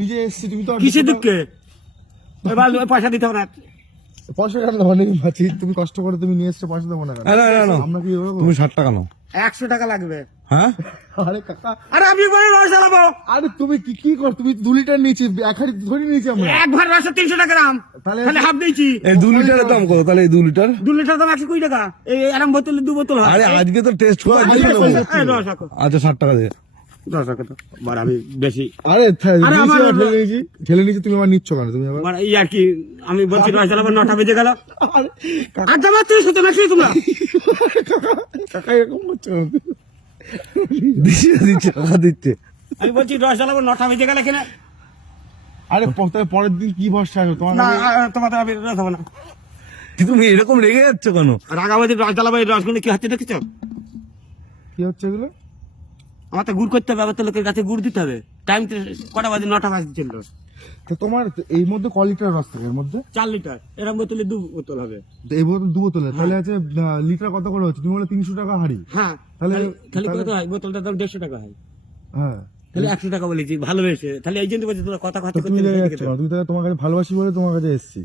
নিজে এসেছি, তুমি তো কিসের দুঃখে পয়সা দিতে হবে না। পয়সা কেন দেবো না? তুমি কষ্ট করে তুমি নিয়ে এসছো, পয়সা দেবো না কেন? আমরা কি তুমি 60 টাকা নাও। 100 টাকা লাগবে। হ্যাঁ আরে কাকা, আরে আমি বলে রস জ্বালাবো। আরে তুমি কি কর? তুমি 2 লিটার নিয়েছি, এক হাড়ি ধরে নিয়েছি আমরা। এক ভার রস 300 টাকা দাম, তাহলে হাফ দিয়েছি। এই 2 লিটারের দাম কত তাহলে? এই 2 লিটার 2 লিটার দাম 120 টাকা। এই আরাম বোতলে 2 বোতল হয়। আরে আজকে তো টেস্ট করা এই রস রাখো। আচ্ছা 60 টাকা দিয়ে। রস রাখো তো। বার আমি বেশি। আরে আমার- ঠেলে নিয়েছি, তুমি আবার নিচ্ছ কেন? তুমি আবার মানে এই আর কি, আমি বলছি রস জ্বালাবো, 9টা বেজে গেল। আড্ডা মারতে এসো তো নাকি তোমরা? কাকা এরকম করছো কেন? দিচ্ছে টাকা দিচ্ছে। আমি বলছি রস জ্বালাবো, 9টা বেজে গেল কিনা। আরে তাহলে পরের দিন কি ভরসা আছে তোমার? না তোমাদের আমি রস দেবো না। কি তুমি এরকম রেগে যাচ্ছ কেন? রাগাবাজি রস জ্বালাবো, এই রসগুলো কি হচ্ছে দেখেছো? কি হচ্ছে এগুলো? আমার তো গুড় করতে হবে, আবার তো লোকের কাছে গুড় দিতে হবে। টাইম কটা বাজে? 9টা বাজে চলল। তো তোমার এই মধ্যে ক লিটার রস থাকে এর মধ্যে? 4 লিটার। এরম বোতলে 2 বোতল হবে। তো এই বোতল 2 বোতলে, তাহলে আছে লিটার কত করে হচ্ছে? তুমি বলে 300 টাকা হাড়ি। হ্যাঁ, খালি কত হয়? বোতলটার দাম 150 টাকা হয়। হ্যাঁ, তাহলে 100 টাকা বলেছি, ভালোবেসে। তাহলে এই জন্য বলছি তোমরা কথা তো কথা তুমি রেগে যাচ্ছ করতে। কেন? তুমি তাহলে তোমার কাছে ভালোবাসি বলে তোমার কাছে এসেছি।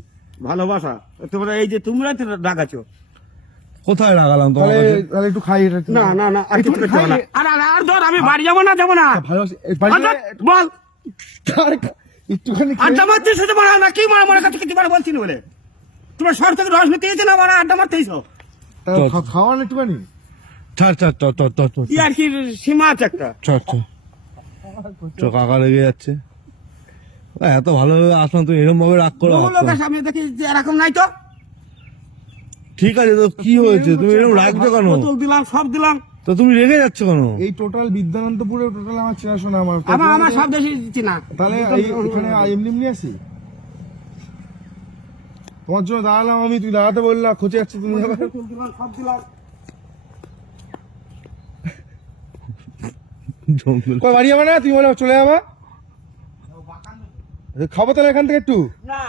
ভালোবাসা তোমরা, এই যে তোমরা তো রাগাছো। কোথায় লাগালাম তোমার তাহলে কাছে? তাহলে একটু খাই এটা। না না না, আর কিছু করতে হবে না। আর ধর, আমি বাড়ি যাবো না, যাবো না। ভালোবাসি আর ধর, বল একটুখানি আড্ডা মারতে এসে মারা না কি? মা আমার কাছে কিছু বার বলছি না বলে তোমার শহর থেকে রস নিতে এসে না, মারা আড্ডা মারতে এসো। খাওয়ান একটুখানি। ছাড় ছাড় চ চ চ চ কি আর কি সীমা আছে একটা। চ চ চ, কাকা লেগে যাচ্ছে। এত ভালোভাবে আসলাম, তুমি এরকম ভাবে রাগ করো? বহু লোকের সামনে দেখি যে এরকম নাই তো। ঠিক আছে, তো কি হয়েছে? তুমি এরকম রাগছো কেন? বোতল দিলাম, সব দিলাম। তো তুমি রেগে যাচ্ছ কেন? এই টোটাল বিদ্যানন্দপুরে টোটাল আমার চেনাশোনা আমার। আমার সব দেশে দিচ্ছি না। তাহলে এখানে এমনি এমনি আসি? তোমার জন্য দাঁড়ালাম আমি, তুই দাঁড়াতে বললা, খোঁজে যাচ্ছে তুমি। বোতল দিলাম, সব দিলাম। জঙ্গল। কই বাড়ি যাবে না? তুমি বলে চলে যাবা? খাবো তাহলে এখান থেকে একটু। না